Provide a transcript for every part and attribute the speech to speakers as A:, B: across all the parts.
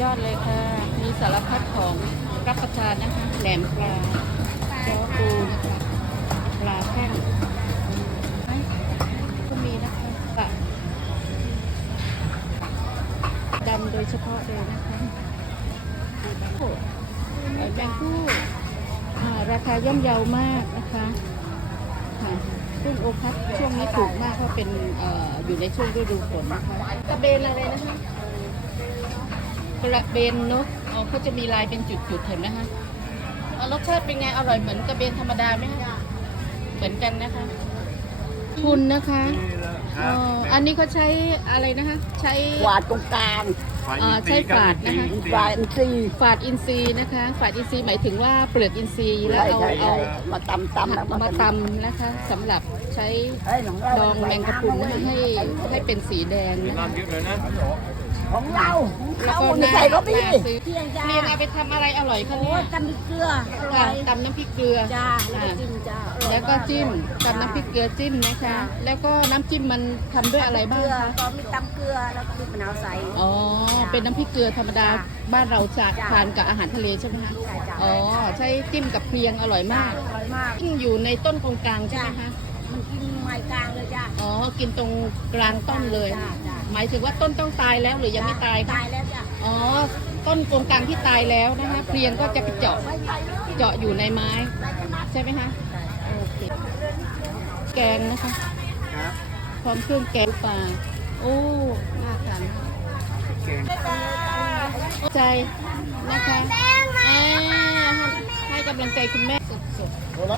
A: อดเลยค่ะ มีสารพัดของรับประทานนะคะ แหนมปลาเจ้าปูนะคะปลาแห้งก็มีนะคะปลาดำโดยเฉพาะเลยนะคะโอ้แมงคู่ราคาย่อมเยาวมากนะคะกุ้งโอคัสช่วงนี้ถูกมากเพราะเป็นอยู่ในช่วงฤดูฝนนะคะกระเบนอะไรนะคะกระเบนเนาะเขาจะมีลายเป็นจุดๆเห็นไหมคะรสชาติเป็นไงอร่อยเหมือนกระเบนธรรมดาไหมคะเหมือนกันนะคะคุณนะคะอันนี้เขาใช้อะไรนะคะใช้
B: ฝาดตรงกลาง
A: ใช้ฝาดนะคะ
B: ฝาดอินทรีย์
A: ฝาดอินทรีย์นะคะฝาดอินทรีย์หมายถึงว่าเปลือกอินทรีย์แล้วเอา
B: มาตำ
A: มาตำนะคะสำหรับใช้ดองแมงกะพรุนให้เป็นสีแดงนะคะ
B: ของเรา
A: แล้วก็น่าซื้อเรียนเอาไปทำอะไรอร่อยคะเนี่ย
B: ตำพริกเกลือ
A: ตำน้ำพริกเกลือ
B: จ้าแล้วก็จิ้มจ้า
A: แล้วก็จิ้มตำน้ำพริกเกลือจิ้มนะคะแล้วก็น้ำจิ้มมันทำด้วยอะไรบ้างคะ
B: ก็มีตำเกลือแล้วก็มีมะนาวใส
A: อ๋อเป็นน้ำพริกเกลือธรรมดาบ้านเราจะทานกับอาหารทะเลใช่ไหมคะอ๋อใช้จิ้มกับเพียงอร่อยมากกินอยู่ในต้นตรงกลางใช่ไหมคะ
B: มันกินไม้กลางเลยจ้า
A: อ๋อกินตรงกลางต้นเลยหมายถึงว่าต้นต้องตายแล้วหรือยังไม่ตาย
B: ตายแล้วจ้ะ
A: อ๋อต้นตรงกลางที่ตายแล้วนะคะเพลียงก็จะไปเจาะอยู่ในไม้ใช่ไหมคะโอเคแกงนะคะพร้อมเครื่องแกงปลาโอ้น่าทานใจนะคะให้กำลังใจคุณแม่สด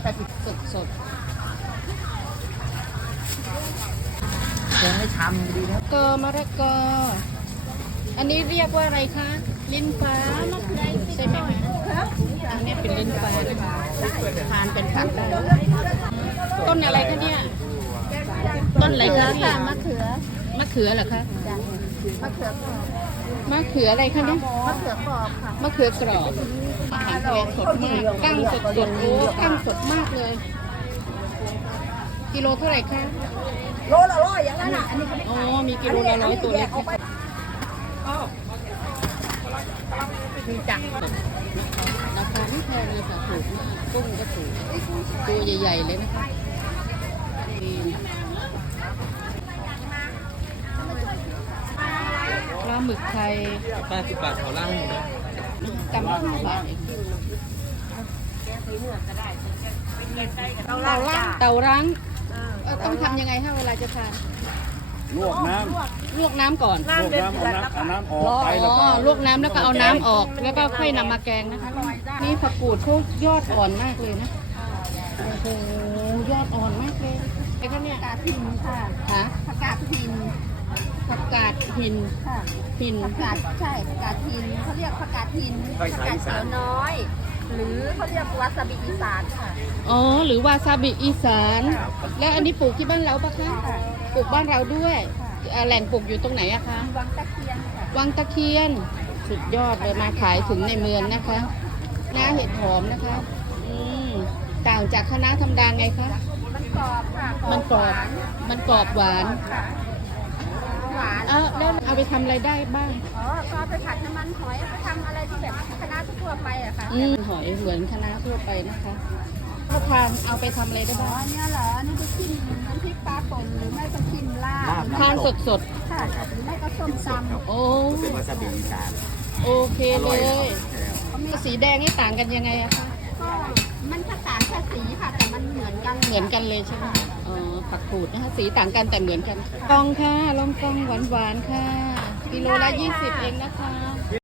B: ยังไม่ทำดีนะ
A: มะระกออันนี้เรียกว่าอะไรคะลิ้นฟ้าใช่ไหมคะอันนี้เป็นลิ้นฟ้านะคะทานเป็นผักได้ต้นอะไรคะเนี่ยต้นอะไรคะเนี่ยมะเขือเหรอคะมะเขืออะไรคะเนี่ย
B: มะเขือกรอบค่ะ
A: มะเขือกรอบอาหารทะเลสดมากกั้งสดโอ้กั้งสดมากเลยกิโลเท่าไหร่คะ
B: โลละ100อย่างนั้นอ่ะอันนี้
A: อ๋อมีกิโลละ100ตัวเล็กมีจังราคาไม่แพงเลยค่ะถูกมากกุ้งก็ถูกตัวใหญ่ๆเลยนะคะปลาหมึกไทย
C: 80 บาทเขาล่างหมดเลย
A: กำลัง5 บาทเตาร้างต้องทำยังไงถ้าเวลาจะทาน
C: ลวกน้
A: ำก่อน
C: ำเอาน้ำออกไปแล้วก็
A: ลวกน้ำแล้วก็เอาน้ำออกแล้วก็ค่อยนำมาแกงนะคะนี่ผักกูดเขายอดอ่อนมากเลยนะโอ้โหยอดอ่อนมากเลยไอ้ก็เนี่ย
B: ผักกาดหินค่ะผักกาดหิน
A: ผักกาดหิน
B: ค่ะ
A: หิน
B: ผักกาดใช่ผักกาดหินเขาเรียกผักกาดหินผักกาดเขียวน้อยหรือเขาเรียกวาซาบิอีสานค่ะ
A: อ๋อหรือวาซาบิอีสานแล้วอันนี้ปลูกที่บ้านเราปะคะปลูกบ้านเราด้วยแหล่งปลูกอยู่ตรงไหนอะคะ
B: วังตะเคียนค่ะ
A: วังตะเคียนสุดยอดเลยมาขายถึงในเมืองนะคะหน้าเห็ดหอมนะคะต่างจากคณะธรรมดาไงคะ
B: มันกรอบค่ะ
A: มันกรอบหวานแล้วเอาไปทำอะไรได้บ้าง
B: ก็ไปผัดน้ำมันหอยไปทำอะไรที่แบบคณะทั่วไปอะค่ะ
A: หอยเหมือนคณะทั่วไปนะคะถ้าทานเอาไปทำอะไรได้บ้าง
B: เนี่ยเหรอนี่ไปชิมน้ำพริกปลาป่นหรือไม่ก็ชิมลาบ
A: ทานสด
B: ค่ะหรือไม่ก็ส้มตำ
A: โอ้
C: เป็นวาซาบิอีสาน
A: โอเคเลยสีแดงนี่ต่างกันยังไงอะคะ
B: ก็มันก็ต่างแค่สีค่ะแต่มันเหมือนกัน
A: เลยใช่ไหมผักกูดนะคะสีต่างกันแต่เหมือนกันกองค่ะลองกองหวานๆค่ะกิโลละ20เองนะคะ